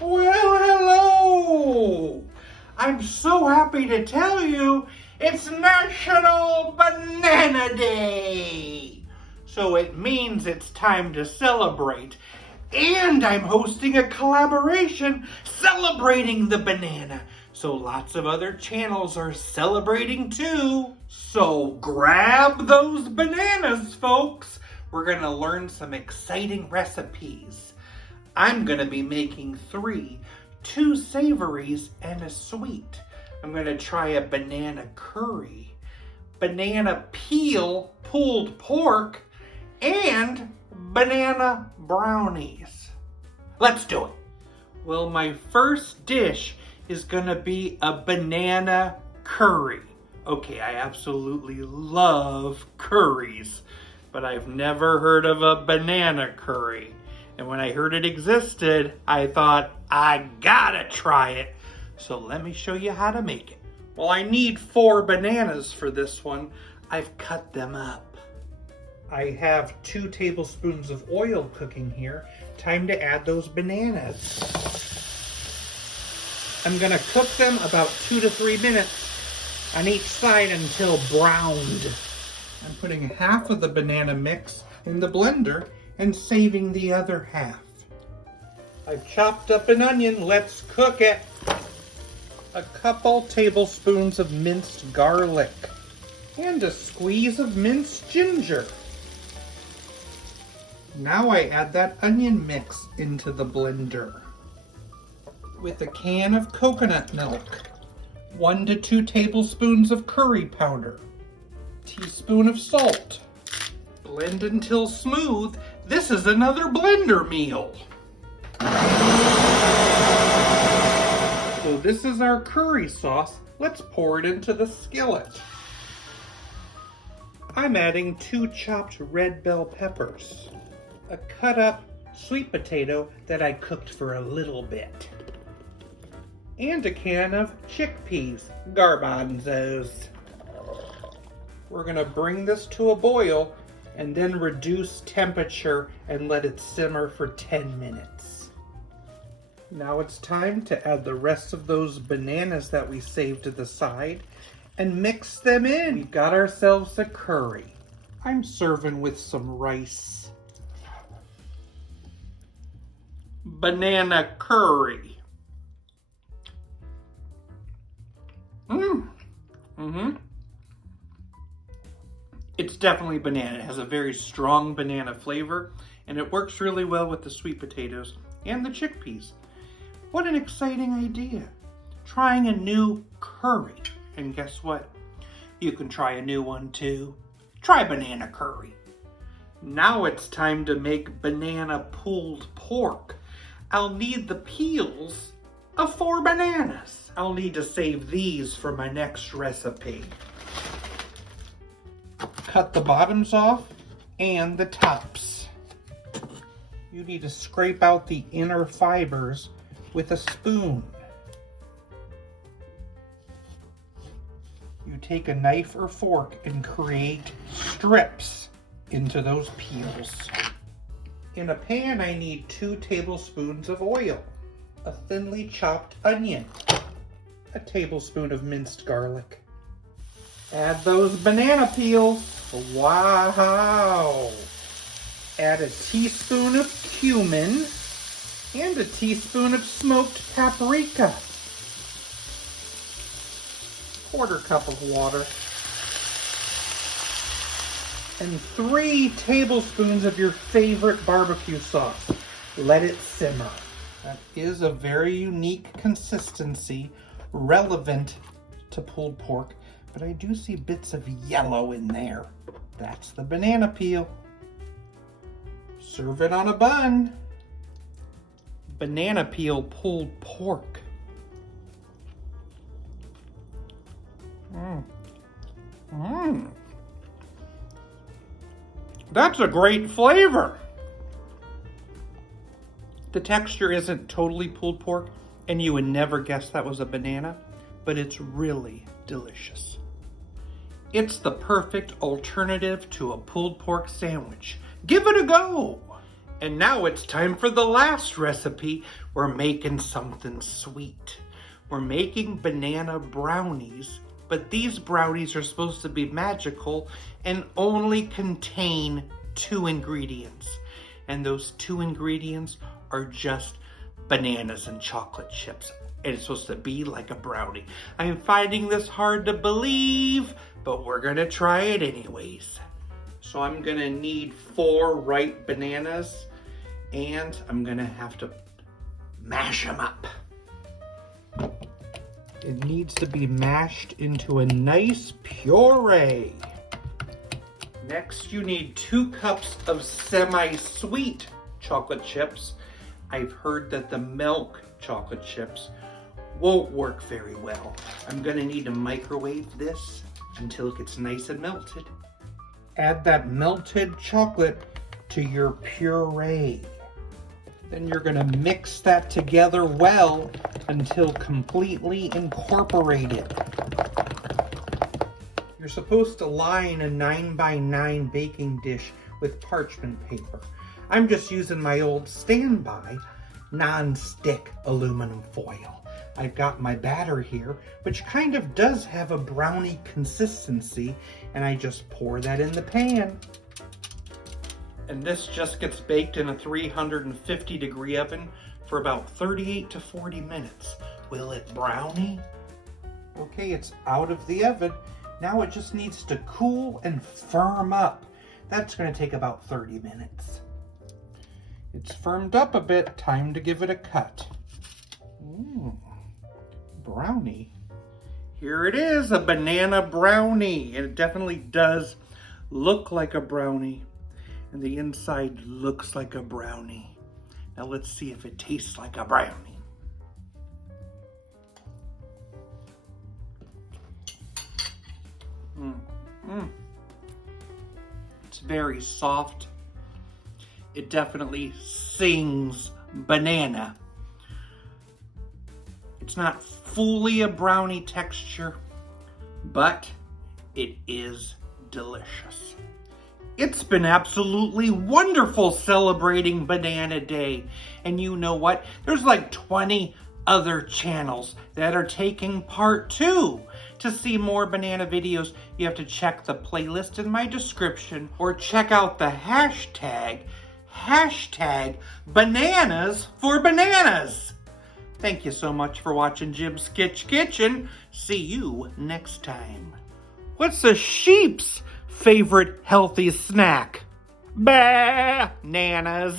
Well, hello! I'm so happy to tell you it's National Banana Day! So it means it's time to celebrate. And I'm hosting a collaboration celebrating the banana. So lots of other channels are celebrating too. So grab those bananas, folks. We're gonna learn some exciting recipes. I'm gonna be making 3, 2 savories and a sweet. I'm gonna try a banana curry, banana peel pulled pork, and banana brownies. Let's do it. Well, my first dish is gonna be a banana curry. Okay, I absolutely love curries, but I've never heard of a banana curry. And when I heard it existed, I thought, I gotta try it. So let me show you how to make it. Well, I need 4 bananas for this one. I've cut them up. I have 2 tablespoons of oil cooking here. Time to add those bananas. I'm gonna cook them about 2 to 3 minutes on each side until browned. I'm putting half of the banana mix in the blender and saving the other half. I've chopped up an onion, let's cook it. A couple tablespoons of minced garlic and a squeeze of minced ginger. Now I add that onion mix into the blender with a can of coconut milk, 1 to 2 tablespoons of curry powder, teaspoon of salt. Blend until smooth. This is another blender meal. So this is our curry sauce. Let's pour it into the skillet. I'm adding 2 chopped red bell peppers, a cut up sweet potato that I cooked for a little bit, and a can of chickpeas, garbanzos. We're gonna bring this to a boil and then reduce temperature and let it simmer for 10 minutes. Now it's time to add the rest of those bananas that we saved to the side and mix them in. We've got ourselves a curry. I'm serving with some rice. Banana curry. It's definitely banana. It has a very strong banana flavor, and it works really well with the sweet potatoes and the chickpeas. What an exciting idea. Trying a new curry. And guess what? You can try a new one too. Try banana curry. Now it's time to make banana pulled pork. I'll need the peels of 4 bananas. I'll need to save these for my next recipe. Cut the bottoms off and the tops. You need to scrape out the inner fibers with a spoon. You take a knife or fork and create strips into those peels. In a pan, I need 2 tablespoons of oil, a thinly chopped onion, a tablespoon of minced garlic. Add those banana peels. Wow! Add a teaspoon of cumin and a teaspoon of smoked paprika. 1/4 cup of water. And 3 tablespoons of your favorite barbecue sauce. Let it simmer. That is a very unique consistency, relevant to pulled pork, but I do see bits of yellow in there. That's the banana peel. Serve it on a bun. Banana peel pulled pork. That's a great flavor. The texture isn't totally pulled pork, and you would never guess that was a banana, but it's really delicious. It's the perfect alternative to a pulled pork sandwich. Give it a go. And now it's time for the last recipe. We're making something sweet. We're making banana brownies, but these brownies are supposed to be magical and only contain 2 ingredients. And those 2 ingredients are just bananas and chocolate chips. And it's supposed to be like a brownie. I'm finding this hard to believe, but we're gonna try it anyways. So I'm gonna need 4 ripe bananas, and I'm gonna have to mash them up. It needs to be mashed into a nice puree. Next, you need 2 cups of semi-sweet chocolate chips. I've heard that the milk chocolate chips won't work very well. I'm gonna need to microwave this until it gets nice and melted. Add that melted chocolate to your puree. Then you're gonna mix that together well until completely incorporated. You're supposed to line a 9x9 baking dish with parchment paper. I'm just using my old standby non-stick aluminum foil. I've got my batter here, which kind of does have a brownie consistency, and I just pour that in the pan. And this just gets baked in a 350-degree oven for about 38 to 40 minutes. Will it brownie? Okay, it's out of the oven. Now it just needs to cool and firm up. That's going to take about 30 minutes. It's firmed up a bit. Time to give it a cut. Brownie. Here it is, a banana brownie. And it definitely does look like a brownie. And the inside looks like a brownie. Now let's see if it tastes like a brownie. It's very soft. It definitely sings banana. It's not fully a brownie texture, but it is delicious. It's been absolutely wonderful celebrating Banana Day. And you know what? There's like 20 other channels that are taking part too. To see more banana videos, you have to check the playlist in my description or check out the hashtag bananas for bananas. Thank you so much for watching Jim's Sketch Kitchen. See you next time. What's a sheep's favorite healthy snack? Bananas.